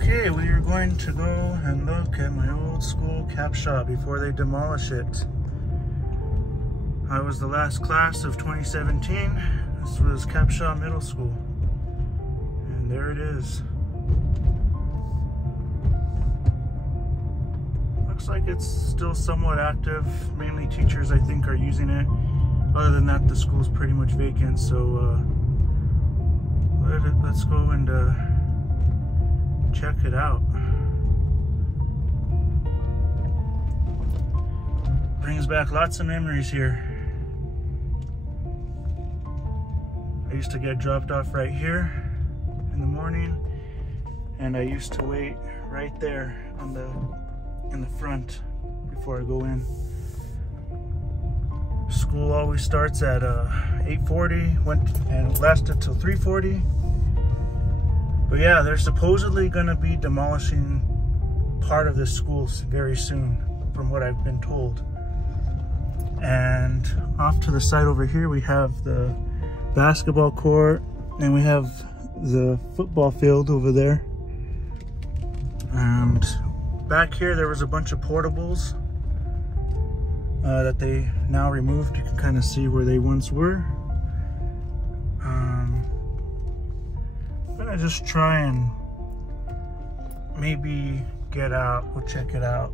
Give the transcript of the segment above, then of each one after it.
Okay, we are going to go and look at my old school Capshaw before they demolish it. I was the last class of 2017. This was Capshaw Middle School. And there it is. Looks like it's still somewhat active. Mainly teachers, I think, are using it. Other than that, the school's pretty much vacant, so let's go and check it out. Brings back lots of memories here. I used to get dropped off right here in the morning, and I used to wait right there in the front before I go in. School always starts at 8:40, went and lasted till 3:40. But yeah, they're supposedly gonna be demolishing part of this school very soon, from what I've been told. And off to the side over here, we have the basketball court, and we have the football field over there. And back here, there was a bunch of portables that they now removed. You can kind of see where they once were. I'm gonna just try and maybe get out. We'll check it out.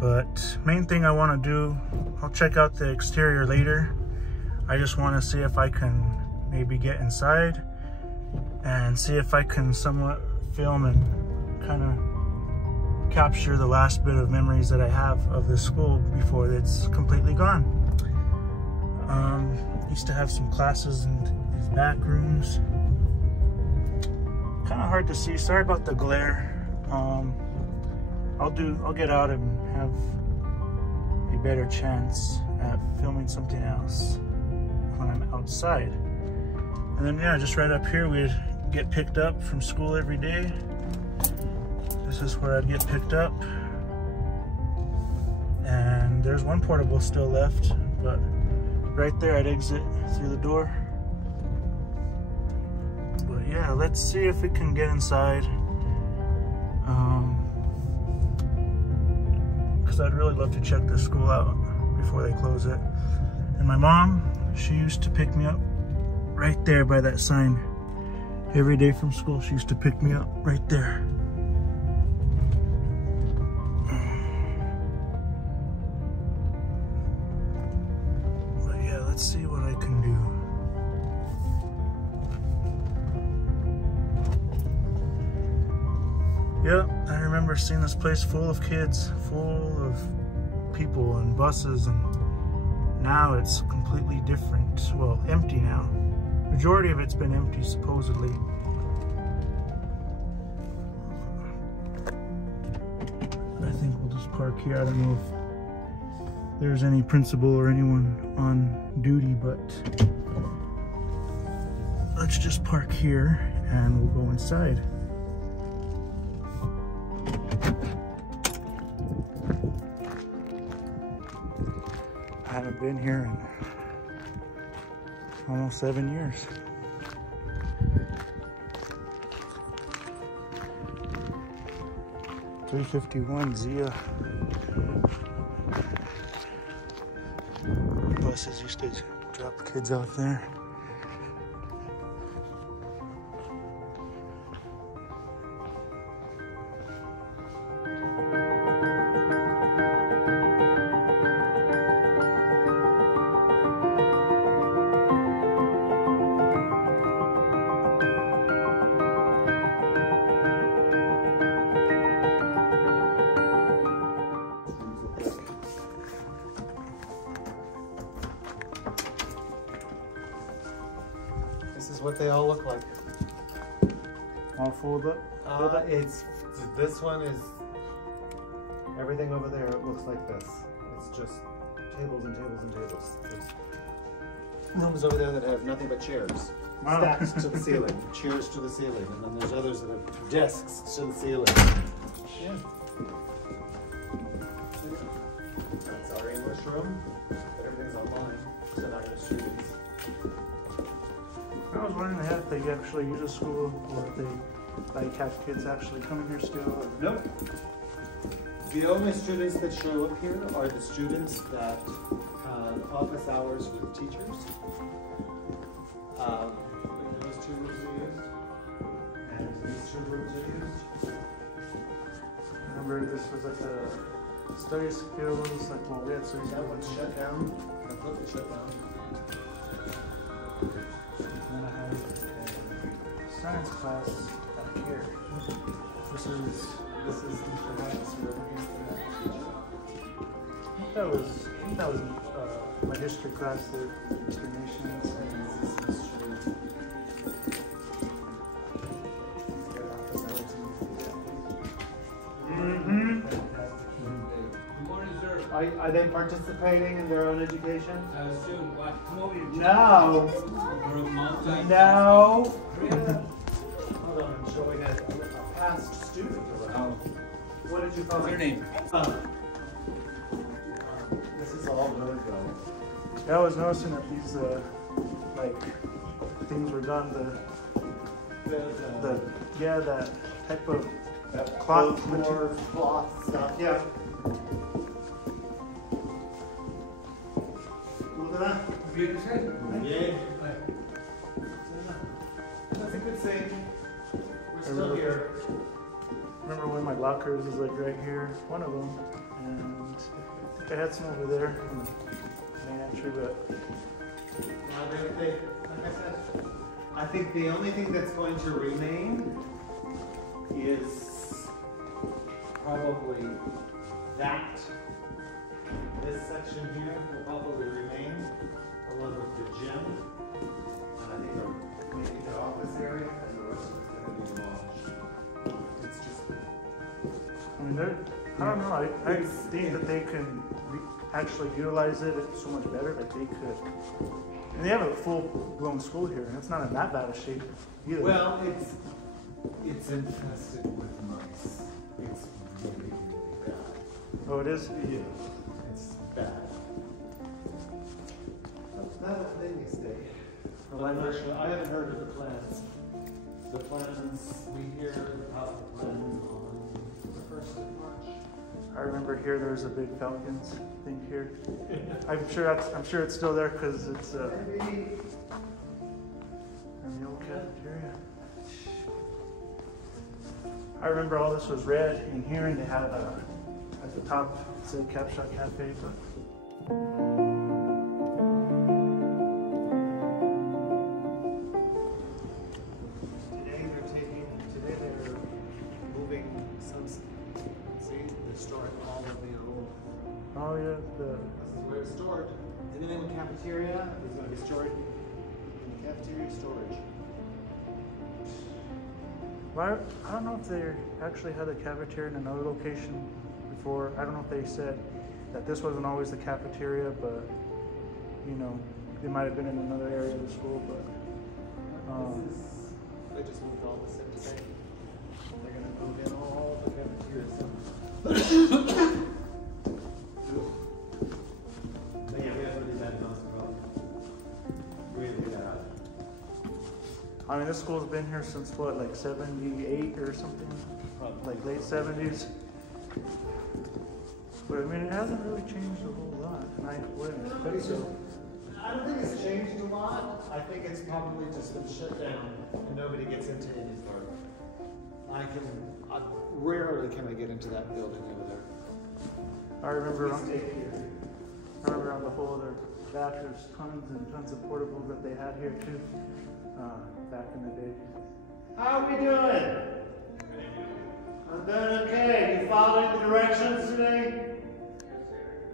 But main thing I want to do, I'll check out the exterior later. I just want to see if I can maybe get inside and see if I can somewhat film and kind of capture the last bit of memories that I have of the school before it's completely gone. Used to have some classes in these back rooms. Kind of hard to see. Sorry about the glare. I'll get out and have a better chance at filming something else when I'm outside. And then yeah, just right up here, we'd get picked up from school every day. This is where I'd get picked up. And there's one portable still left, but right there I'd exit through the door. But yeah, let's see if we can get inside. Because I'd really love to check this school out before they close it. And my mom, she used to pick me up right there by that sign. Every day from school, she used to pick me up right there. But yeah, let's see what I can do. Yep, I remember seeing this place full of kids, full of people and buses, and now it's completely different. Well, empty now. Majority of it's been empty, supposedly. I think we'll just park here. I don't know if there's any principal or anyone on duty, but let's just park here and we'll go inside. I haven't been here in almost 7 years. .351 Zia. Buses used to drop the kids out there. This is what they all look like. All fold up? This one is, everything over there, it looks like this. It's just tables and tables and tables. There's rooms over there that have nothing but chairs. Wow. Stacks to the ceiling, chairs to the ceiling, and then there's others that have desks to the ceiling. Yeah. That's our English room. Everything's online. It's not in the streets. I was wondering if they actually use a school or if they like have kids actually coming here still? Or? Nope. The only students that show up here are the students that have office hours with teachers. Those 2 rooms are used, and these 2 rooms are used. Remember, this was like a study skills, like well, we had study That one's shut down. Completely shut down. And then I had a science class back here. This is Mr. Hines. That was my history class there, Mr. Nations, and this is history. Are they participating in their own education? Soon, come over here. No. No. Hold on, I'm showing a past student around. What did you call What's her your name? This is all good though. Yeah, I was noticing that these like things were done. That type of cloth stuff. Yeah. Look at that. Yeah. That's a good thing. We're still here. Remember when my lockers was like right here, one of them, and I think I had some over there in the main entry, but Now like I said, I think the only thing that's going to remain is probably that. This section here will probably remain, along with the gym, and I think maybe the office area, and the rest of it's going to be demolished. It's just. I mean, I don't know. I think that they can actually utilize it so much better. Like they could, and they have a full-blown school here, and it's not in that bad a shape either. Well, it's infested with mice. It's really, really bad. Oh, it is. Yeah, it's bad. Then you stay. I haven't heard of the plans. The plans, we hear about the plans on the 1st of March. I remember here there was a big Falcons thing here. I'm sure it's still there because it's in the old cafeteria. I remember all this was red in here, and they had at the top it said Capshaw Cafe, but. Today they're moving some, see, they're storing all of the old. Oh yeah, This is where it's stored. Anything in the cafeteria is going to be stored in the cafeteria storage. Well, I don't know if they actually had a cafeteria in another location before. I don't know if they said that this wasn't always the cafeteria, but you know, they might have been in another area of the school. But They just moved all this in today. They're going to move in all the cafeteria. But yeah, we have really bad mouse problem. Really bad. I mean, this school's been here since what, like 78 or something, like late 70s. But I mean, it hasn't really changed a whole lot, and I wouldn't expect so. I don't think it's changed a lot. I think it's probably just been shut down and nobody gets into Amesburg. Rarely can I get into that building over there. I remember on the whole other back, there's tons and tons of portables that they had here too, back in the day. How are we doing? I'm doing okay. You following the directions today?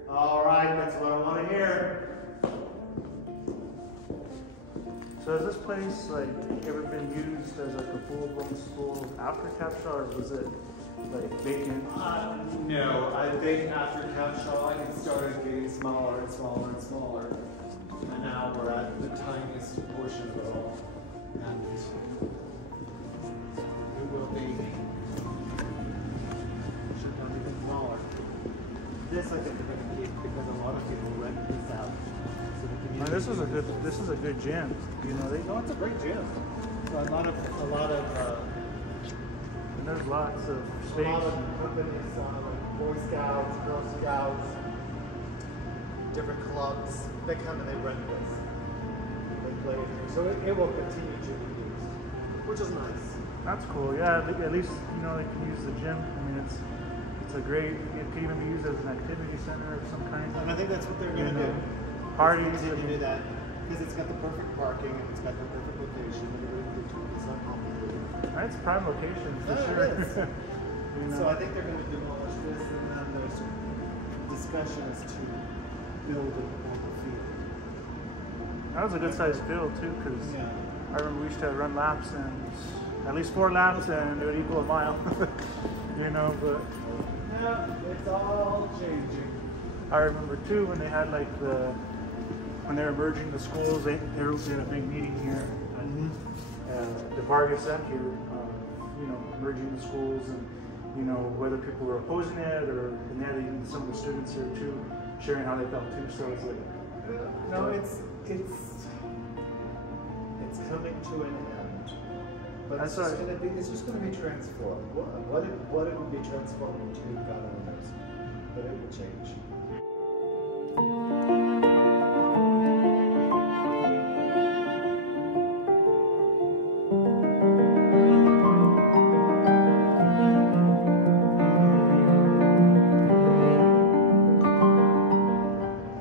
All right, that's what I want to hear. So has this place like ever been used as like a full-blown school after Capshaw, or was it like vacant? No, I think after Capshaw it started getting smaller and smaller and smaller. And now we're at the tiniest portion of it all. And it will be shut down even smaller. This I think we're going to keep because a lot of people rent this out. So the community This is a good gym. You know, it's a great gym. So a lot of And there's lots of A space. lot of companies, like Boy Scouts, Girl Scouts, different clubs, they come and they rent this. They play it here. So it will continue to be used, which is nice. That's cool. Yeah, at least you know they can use the gym. I mean, it's a great. It could even be used as an activity center of some kind. And I think that's what they're going to do. Parties. Continue to do that because it's got the perfect parking and it's got the perfect location. It's not complicated. It's prime location for Yeah, sure. it is. You know? So I think they're going to demolish this, and then there's discussion as to build it on the field. That was a good sized field too, because Yeah. I remember we used to run laps and at least 4 laps, and it would equal a mile. You know, but Yeah, it's all changing. I remember too when they had like when they were merging the schools, they were in a big meeting here at the Vargas Center, you know, merging the schools and you know whether people were opposing it or and they had even some of the students here too sharing how they felt too. So it's like No, it's coming to an end. But That's it's just going to be transformed. What it will be transformed to, God only knows. But it will change.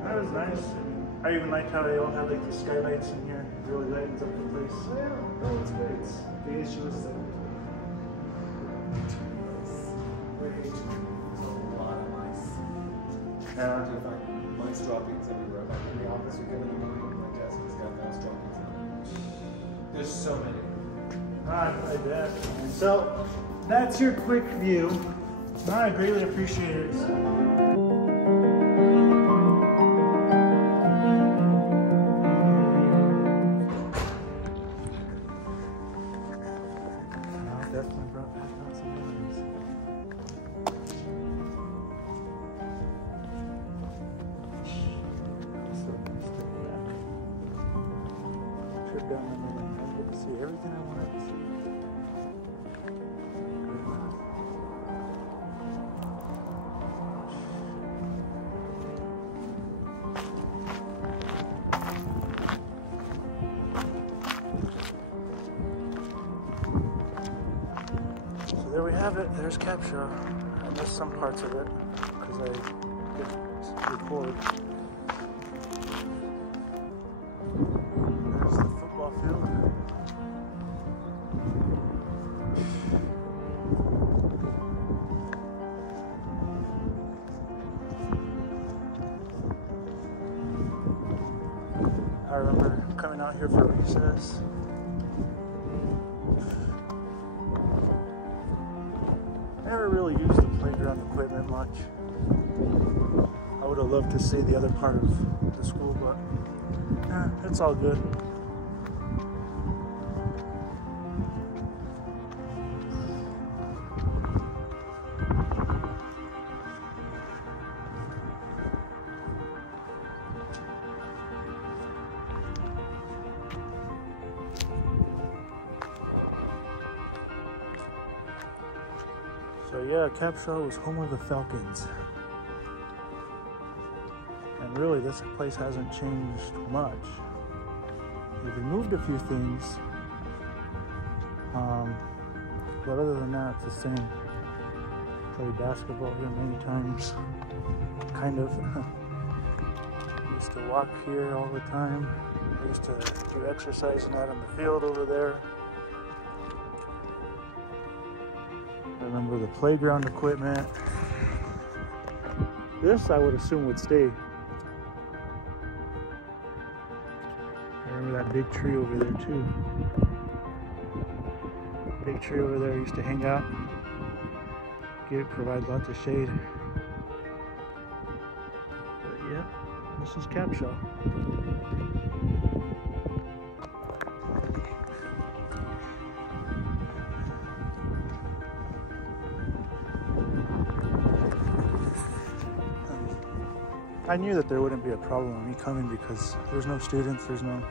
that was nice. I even like how they all have like the skylights in here. It really lightens up the place. Yeah, no, it's great. The issue is that there's a lot of mice. Yeah. In fact, mice droppings everywhere. Like in the office, you come in the morning, my desk has got mouse droppings on it. There's so many. I bet. So, that's your quick view. I greatly appreciate it. Definitely brought back lots of memories. So nice to be back. Trip down memory lane. I was able to see everything I wanted to see. There we have it. There's Capshaw. I missed some parts of it because I didn't record. There's the football field. I remember coming out here for recess. Never really used the playground equipment much. I would have loved to see the other part of the school, but it's all good. So yeah, Capshaw was home of the Falcons. And really, this place hasn't changed much. They've removed a few things. But other than that, it's the same. Played basketball here many times. Kind of. Used to walk here all the time. I used to do exercising out on the field over there. Remember the playground equipment. This I would assume would stay. I remember that big tree over there too. Big tree over there used to hang out. Provide lots of shade. But yeah, this is Capshaw. I knew that there wouldn't be a problem with me coming because there's no students, there's no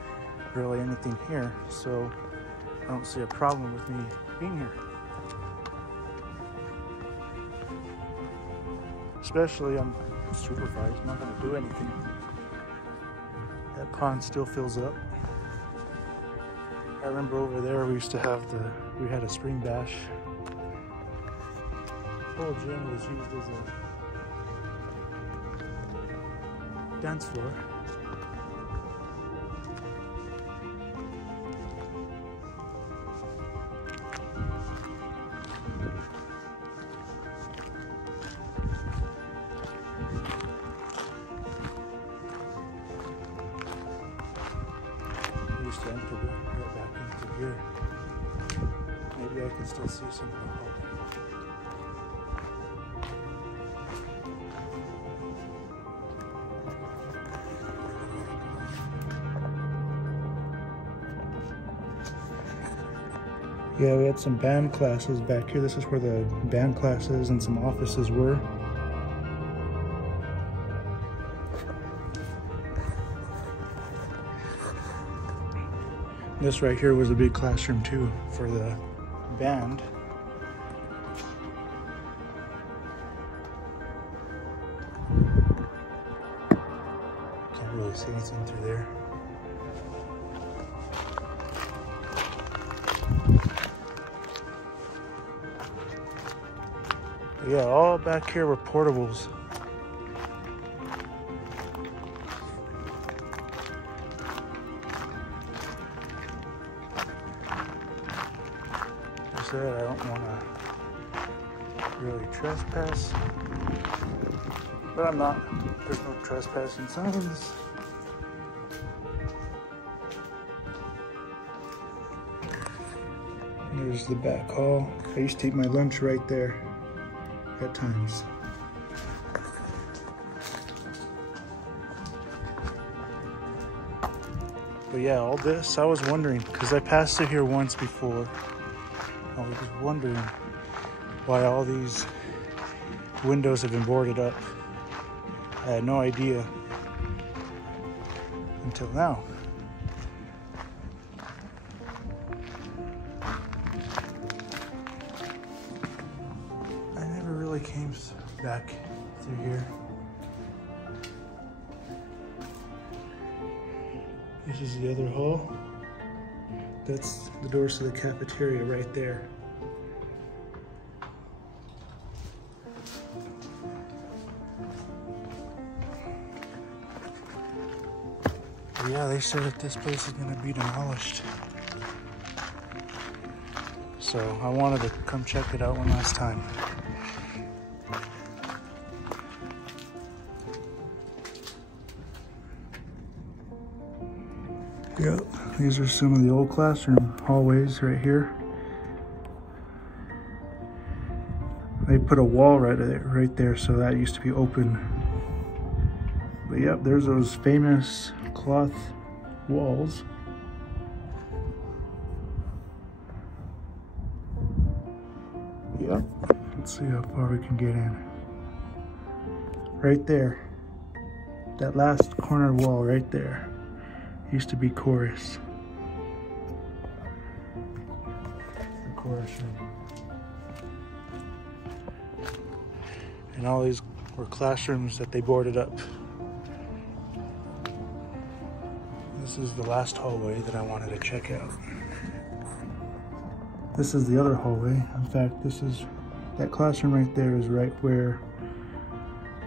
really anything here, so I don't see a problem with me being here. Especially on supervised, I'm not going to do anything. That pond still fills up. I remember over there we used to have we had a spring bash. The whole gym was used as a dance floor. I used to enter right back into here. Maybe I can still see some of the hallway. Yeah, we had some band classes back here. This is where the band classes and some offices were. This right here was a big classroom too for the band. Can't really see anything through there. But yeah, all back here were portables. I don't want to really trespass, but I'm not. There's no trespassing signs. There's the back hall. I used to eat my lunch right there at times. But yeah, all this, I was wondering, because I passed through here once before. I was wondering why all these windows have been boarded up. I had no idea until now. I never really came back through here. This is the other hall. That's the doors to the cafeteria right there. But yeah, they said that this place is going to be demolished. So I wanted to come check it out one last time. Yep, these are some of the old classroom hallways right here. They put a wall right there, so that used to be open. But yep, there's those famous cloth walls. Yep, let's see how far we can get in. Right there, that last corner wall right there. Used to be chorus. The chorus room. And all these were classrooms that they boarded up. This is the last hallway that I wanted to check out. This is the other hallway. In fact, that classroom right there is right where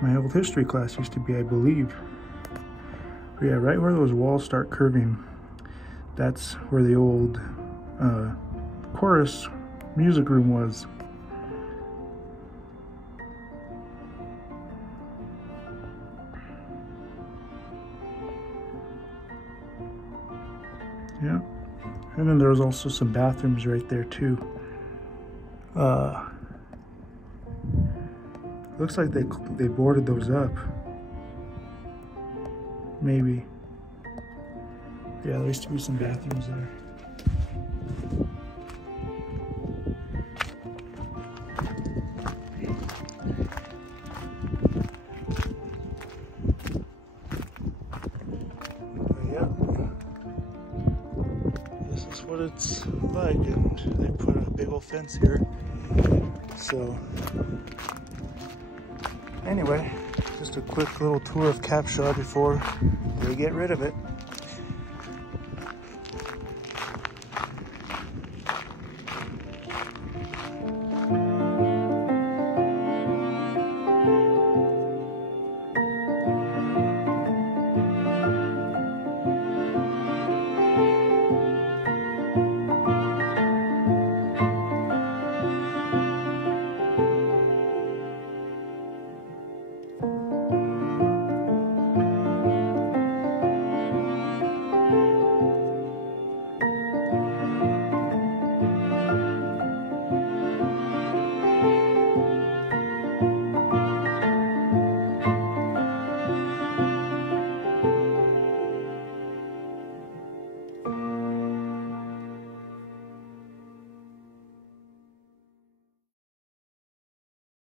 my old history class used to be, I believe. But yeah, right where those walls start curving, that's where the old chorus music room was. Yeah, and then there was also some bathrooms right there too. Looks like they boarded those up. Maybe. Yeah, there used to be some bathrooms there. But yeah, this is what it's like, and they put a big old fence here. So Anyway, just a quick little tour of Capshaw before they get rid of it.